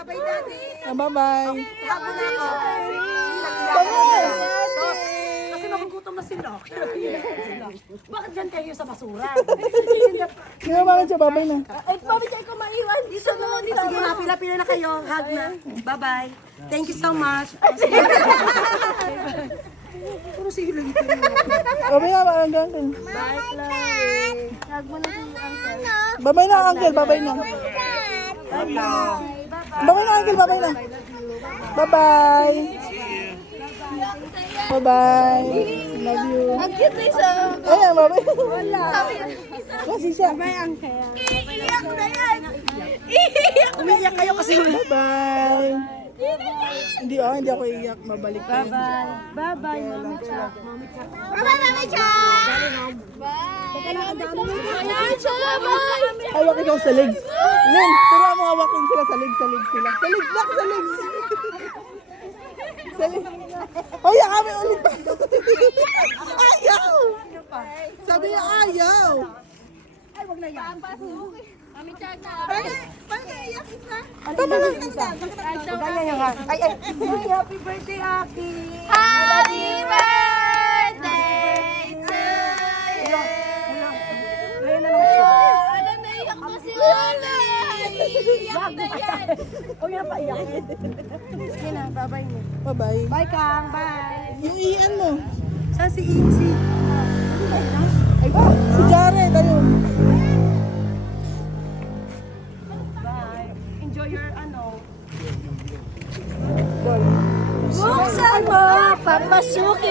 Bye-bye, Daddy. Bye-bye. Hug mo na ako. Kasi magugutom na sila. Bakit dyan kayo sa basura? Sino bakit siya? Bye-bye na. Ay, bakit kayo kumaiwan? Dito na. Sige na, pila-pila na kayo. Hug na. Bye-bye. Thank you so much. Puro sila dito. Bye-bye na, uncle. Bye, Chloe. Hug mo na si Uncle. Bye-bye na, uncle. Bye-bye na. Bye-bye na, uncle. Bye-bye na. Bye-bye. Bye-bye. Love you. Ang cute na isa. Ayan, bye-bye. Wala. Kasi siya. Bye, Uncle. Iiyak na yan. Iiyak. Umiiyak kayo kasi. Bye-bye. Hindi ako iiyak. Mabalik ka. Bye-bye, Mami Chak. Bye-bye, Mami Chan. Bye. Mami Chan, bye. Hawak ikaw sa legs. Len, tira mo hawakin sila sa legs sila. Sa legs lang, sa legs. Sa legs. Hoy, kami ulit pa. Ayaw. Sabi niya ayaw. Ay, wag na yan. Mami Chan na. Tama na. Ganyan yung hug. Ay, happy birthday, Aki. Happy birthday to you. Ngayon na lang siya. Wala, naiyak na si Lola. Iiyak na yan. O, yan pa iyak. Sige na, bye-bye mo. Bye-bye. Bye, Kang. Bye. Yung iyan mo. Saan si Isi? Si Jared, ayun.